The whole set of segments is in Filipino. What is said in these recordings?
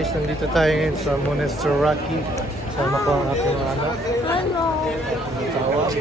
guys, nandito tayo ngayon sa Monastery Rocky. Sama ko ang aking mga anak. Hello. Tawa.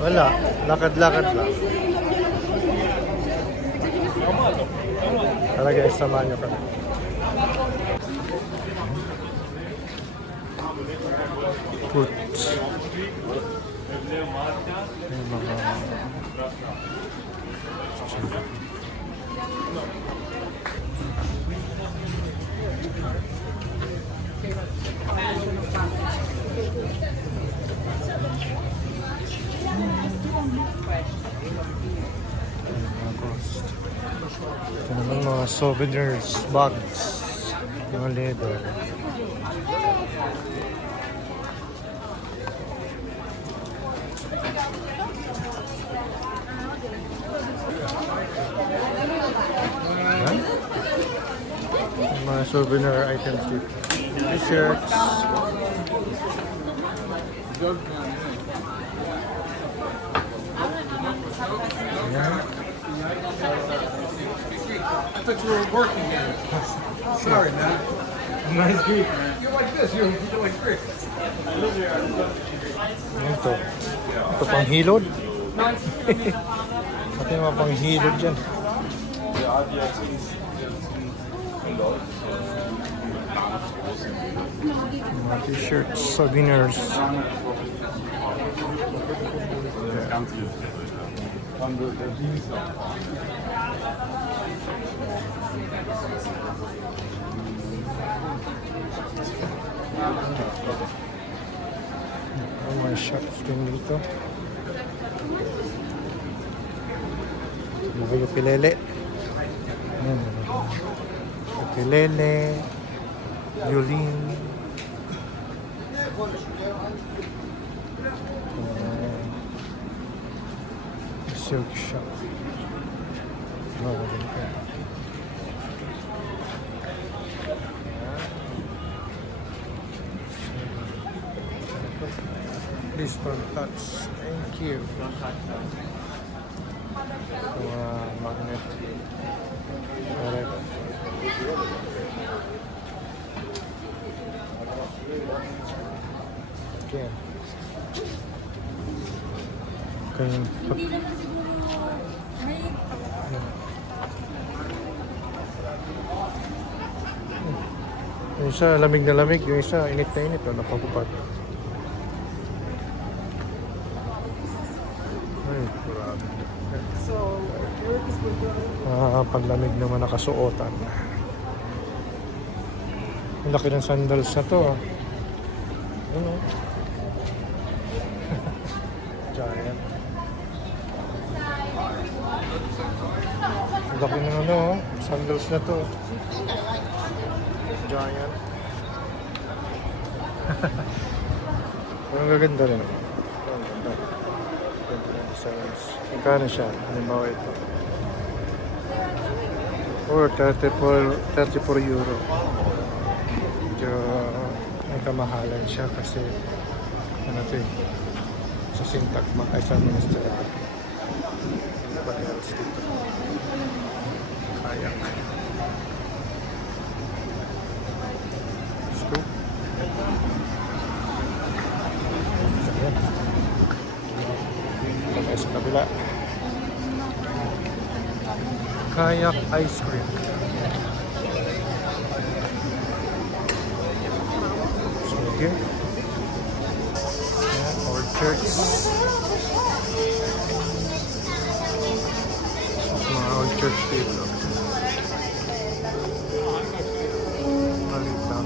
Wala, lakad-lakad lang. Tara guys, samahan nyo kami. Fruits. May mga... Ito naman mga souvenirs, bags, mga leather. Ayan. Mga souvenir items dito. T-shirts. Ayan. I thought you were working here. Sorry, man. Nice Greek, man. You're like this. You're like Greek. Ano to? Ito pang hilod? Pati mga pang hilod dyan. Mga t-shirts, souvenirs. Mga shops din dito. Mga ukulele. Ayan. Ukulele. Violin. Silk shop. Mga ganito. Please don't touch. Thank you. Magnet. Alright. Okay. Yung isa lamig na lamig, yung isa init na init. Napapapag. Ay, grabe. Paglamig naman nakasuotan. Ang laki ng sandals na to. Ano? Giant. Ang laki ng ano, sandals na to. Giant. Ang gaganda rin. Ang ganda. Ganda ng designs. Magkano siya? Halimbawa ito. Or 34 euro. Medyo may kamahalan siya kasi ano ito eh. Sa Sintagma ay sa Monastery. What else dito? Kayak. Let's go. Ayan. Tapos sa kabila. Kayak ice cream. Sige. Ayan, orchards. Mga orchards dito. Malita.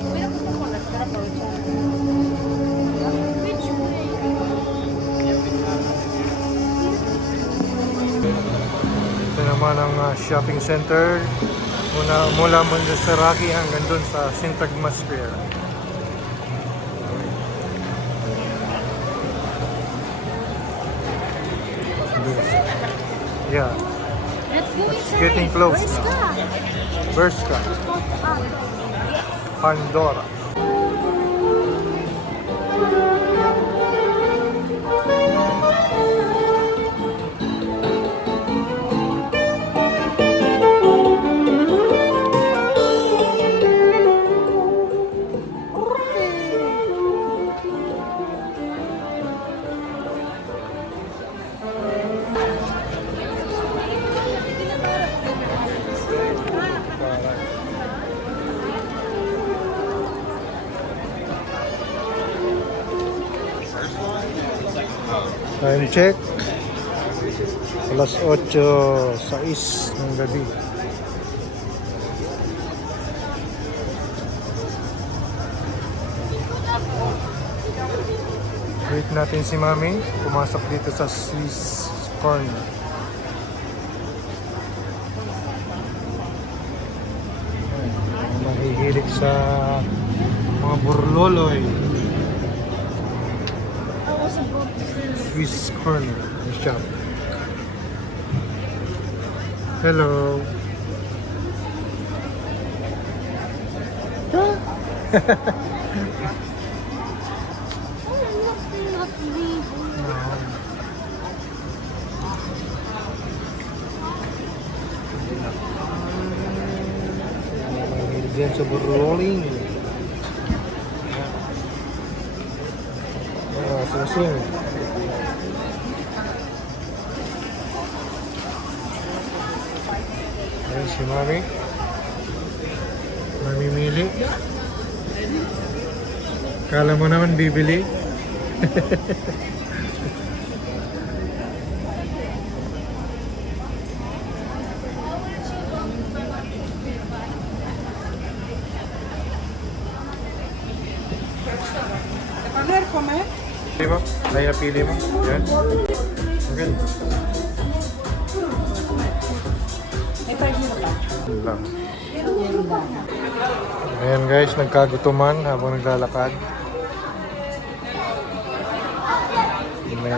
Ito naman ang shopping center mula sa Rocky hanggang dun sa Sintagma Square. Yeah, it's getting close now. Bershka. Pandora. Time check. Alas 8:06 ng gabi. Wait natin si Mami. Pumasok dito sa Swiss Corner. Mahihilig sa mga burloloy. Swiss Corner shop. Hello. Mahihilig yan sa burloloy. Sing. Ayan si Mami. Mamimili. Kala mo naman bibili. Pili mo? Dahil napili mo? Yan. Okay. Yan lang. Ayan guys, nagkagutuman habang naglalakad. May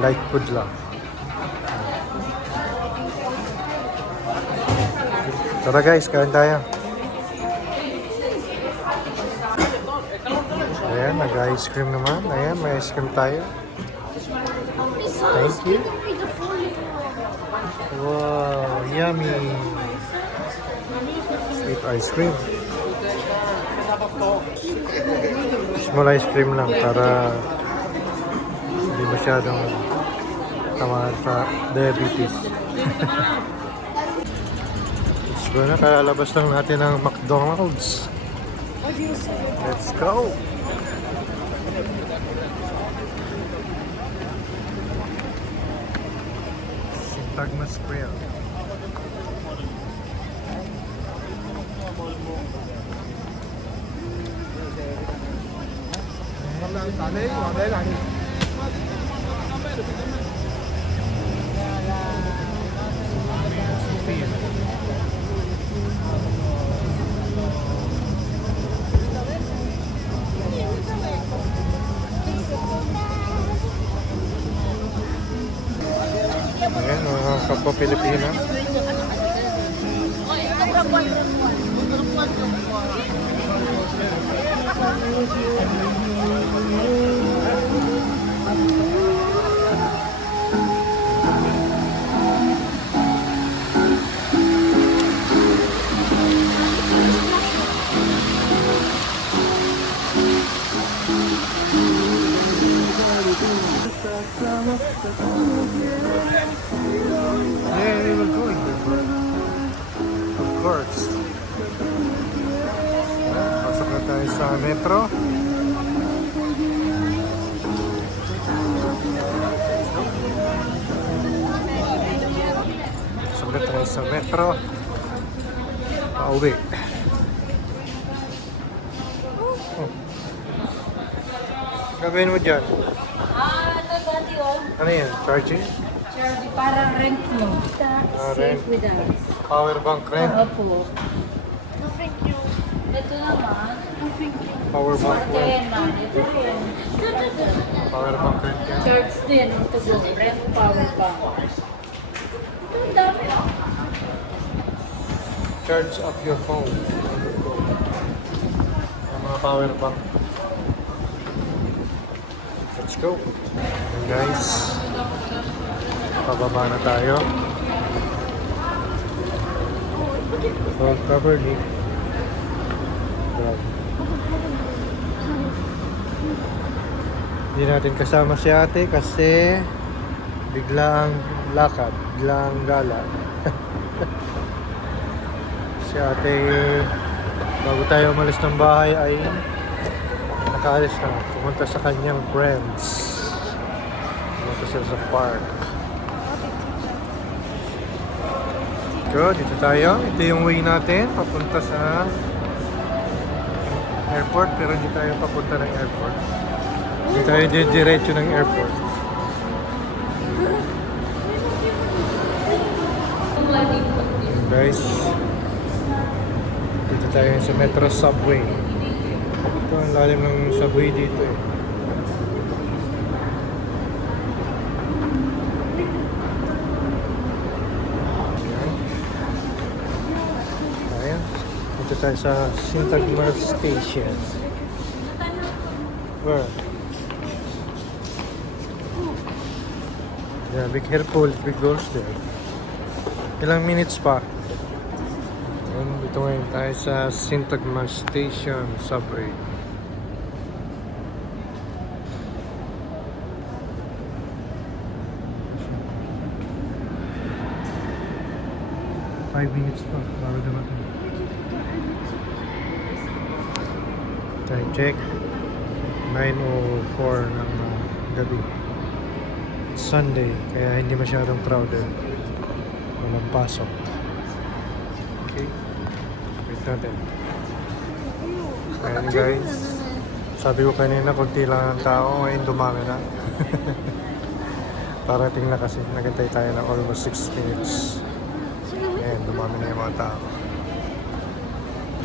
light food lang. Tara guys, kain tayo. Ayan, nag-ice cream naman. Ayan, may ice cream tayo. Thank you. Wow, yummy. Sweet ice cream. Small ice cream lang para hindi masyadong tamaan sa diabetes. Let's go na, kalalabas lang natin ng McDonald's. Let's go! Tagmas Square. Ayan, mga kapwa Pilipina. Yeah, we were going there. Of course. Pasok na tayo sa metro. Pasok na tayo sa metro. Pauwi. Oh. Gagawin mo dyan? Ano yan? Charging? Charge para rent mo. Rent. Safe with us. Power bank rent? Opo. No, thank you. Ito naman. No, thank you. Power bank rent? Ayan na. Ito rin. Power bank rent yan? Charge din. Ito po. Rent power bank. Ito ang dami. Charge up your phone. Ang mga power bank. Let's go. And guys, pababa na tayo. All covered eh. Grabe. Hindi natin kasama si ate kasi biglang lakad, biglang gala. Si ate, bago tayo umalis ng bahay ay kaalis na. Pumunta sa kanyang friends. Pumunta sila sa park. So, dito tayo. Ito yung way natin. Papunta sa airport. Pero hindi tayo papunta ng airport. Hindi tayo diretso ng airport. Guys, dito tayo sa Metro Subway. Ito ang lalim ng subway dito eh. Ayan. Dito tayo sa Sintagmar Station. Where? Yeah, be careful if it goes there. Ilang minutes pa? Ayan, dito ngayon tayo sa Sintagmar Station Subway. Five minutes pa bago dumating. Time check. 9:04 ng gabi. It's Sunday, kaya hindi masyadong crowded. Walang pasok. Okay. Wait natin. Ayan guys. Sabi ko kanina, konti lang ang tao. Ngayon dumami na. Parating na kasi. Nagantay tayo na almost 6 minutes. Ayan, dumami na yung mga tao.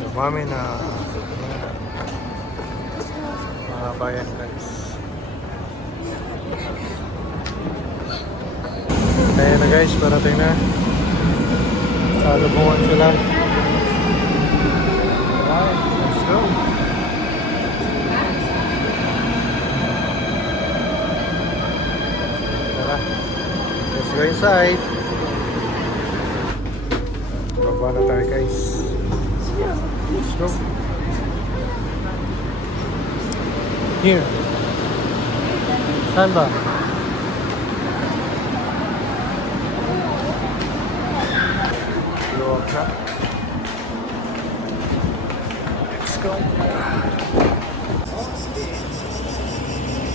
Dumami na. Mga bayan guys. Ayan na guys, parating na. Salubungan sila. Alright, let's go. Tara. Let's go inside. Baba na tayo guys. Let's go. Here. Saan ba? Luwag na. Let's go.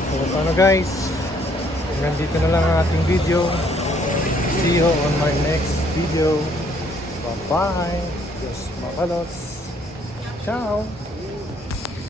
So, paano guys? Nandito na lang ang ating video. See you on my next video. Bye-bye. Just makalos. Ciao.